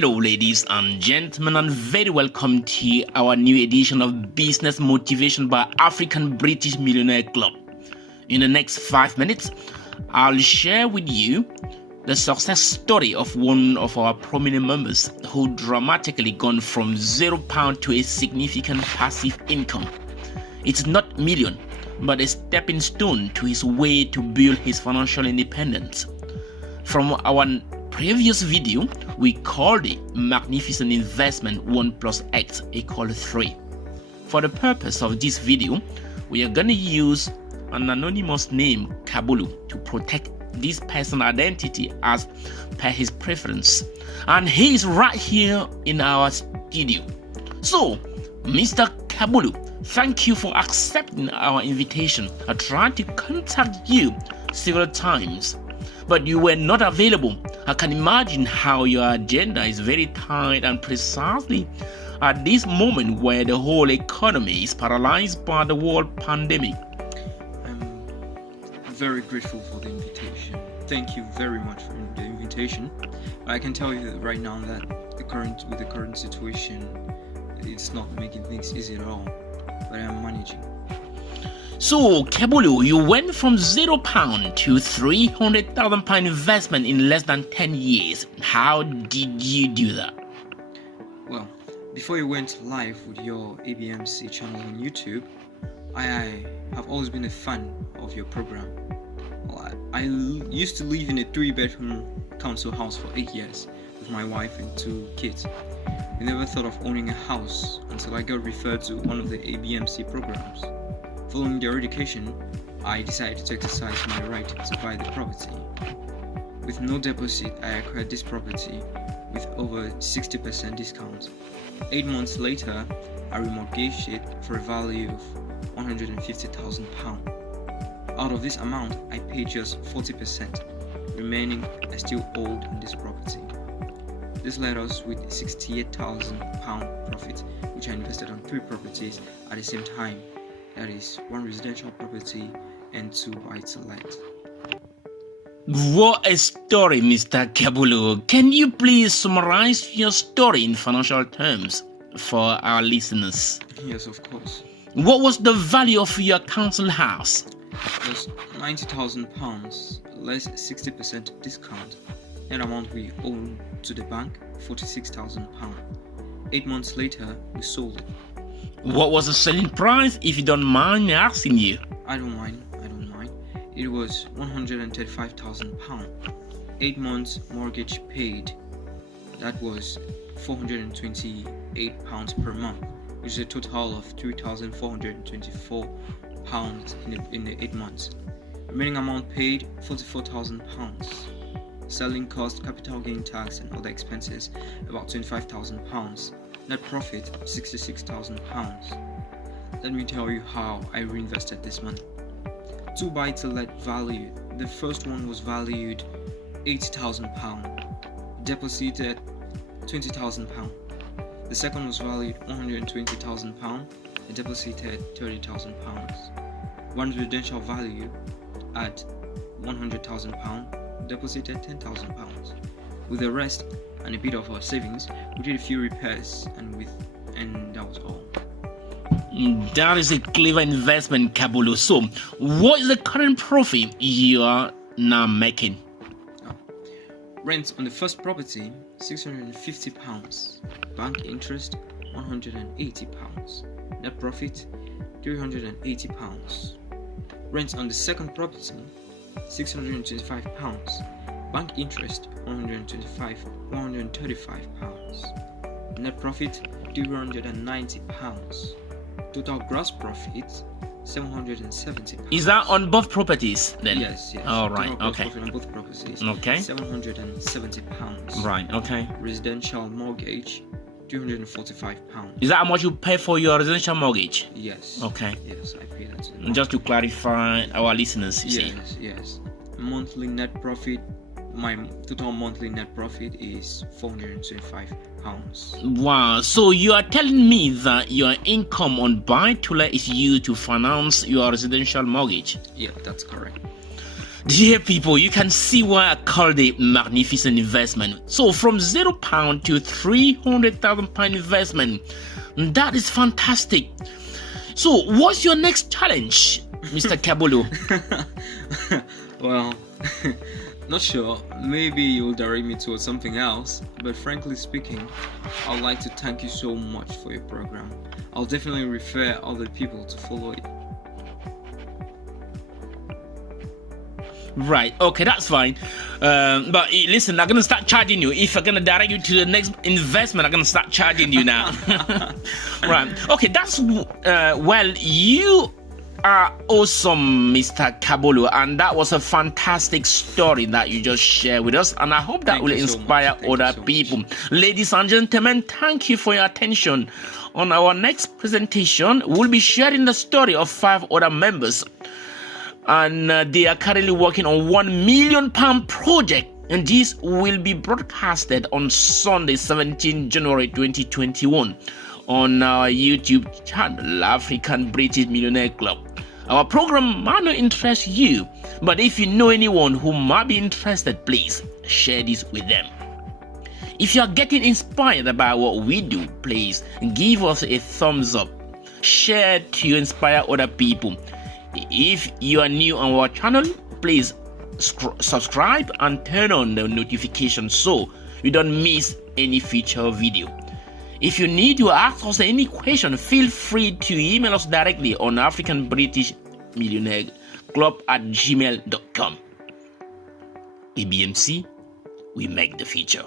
Hello, ladies and gentlemen, and very welcome to our new edition of Business Motivation by African British Millionaire Club. In the next 5 minutes, I'll share with you the success story of one of our prominent members who dramatically gone from £0 to a significant passive income. It's not million, but a stepping stone to his way to build his financial independence. From our previous video, we called it Magnificent Investment 1 plus X equal 3. For the purpose of this video, we are going to use an anonymous name, Kabulu, to protect this person's identity as per his preference. And he is right here in our studio. So, Mr. Kabulu, thank you for accepting our invitation. I tried to contact you several times, but you were not available. I can imagine how your agenda is very tight, and precisely at this moment where the whole economy is paralyzed by the world pandemic. I'm very grateful for the invitation. Thank you very much for the invitation. I can tell you right now that with the current situation, it's not making things easy at all, but I'm managing. So, Kabulu, you went from £0 to £300,000 investment in less than 10 years. How did you do that? Well, before you went live with your ABMC channel on YouTube, I have always been a fan of your program. I used to live in a 3-bedroom council house for 8 years with my wife and 2 kids. I never thought of owning a house until I got referred to one of the ABMC programs. Following their education, I decided to exercise my right to buy the property. With no deposit, I acquired this property with over 60% discount. 8 months later, I remortgaged it for a value of £150,000. Out of this amount, I paid just 40%, remaining I still owed on this property. This led us with a £68,000 profit, which I invested on 3 properties at the same time. That is 1 residential property and 2 buy-to-let. What a story, Mr. Kabulu. Can you please summarize your story in financial terms for our listeners? Yes, of course. What was the value of your council house? It was £90,000 less 60% discount. Net amount we owed to the bank, £46,000. 8 months later, we sold it. What was the selling price, if you don't mind me asking you? I don't mind. It was £135,000. 8 months mortgage paid. That was £428 per month, which is a total of £3,424 in the 8 months. Remaining amount paid £44,000. Selling cost, capital gain tax, and other expenses about £25,000. Net profit £66,000. Let me tell you how I reinvested this money. 2 buy-to-let value. The first one was valued £80,000, deposited £20,000. The second was valued £120,000, and deposited £30,000. 1 residential value at £100,000, deposited £10,000. With the rest and a bit of our savings, we did a few repairs, and that was all. That is a clever investment, Kabulu. So, what is the current profit you are now making? Rent on the first property, £650. Bank interest, £180. Net profit, £380. Rent on the second property, £625. Bank interest, £135. Net profit, £290. Total gross profit, £770. Is that on both properties then? Yes. All right. Total gross Okay. profit on both properties. Okay. £770. Right. Okay. Residential mortgage, £345. Is that how much you pay for your residential mortgage? Yes. Okay. Yes, I pay that. Just to clarify our listeners, you see. Yes. Monthly net profit. My total monthly net profit is £425. Wow, so you are telling me that your income on buy-to-let is used to finance your residential mortgage? Yeah, that's correct. Dear people, you can see why I called it magnificent investment. So from £0 to £300,000 investment, that is fantastic. So what's your next challenge, Mr. Kabulu? Well, not sure. Maybe you'll direct me towards something else. But frankly speaking, I'd like to thank you so much for your program. I'll definitely refer other people to follow it. Right, okay, that's fine. But listen, I'm gonna start charging you. If I'm gonna direct you to the next investment, I'm gonna start charging you now. Right, okay, that's well, you are awesome, Mr. Kabulu, and that was a fantastic story that you just shared with us, and I hope that will inspire other people. Ladies and gentlemen, thank you for your attention. On our next presentation, we'll be sharing the story of 5 other members, and they are currently working on £1 million project, and this will be broadcasted on Sunday, 17 January 2021 on our YouTube channel, African British Millionaire Club. Our program might not interest you, but if you know anyone who might be interested, please share this with them. If you are getting inspired about what we do, please give us a thumbs up. Share to inspire other people. If you are new on our channel, please subscribe and turn on the notifications so you don't miss any future video. If you need to ask us any question, feel free to email us directly on African British Millionaire Club at gmail.com. ABMC, we make the future.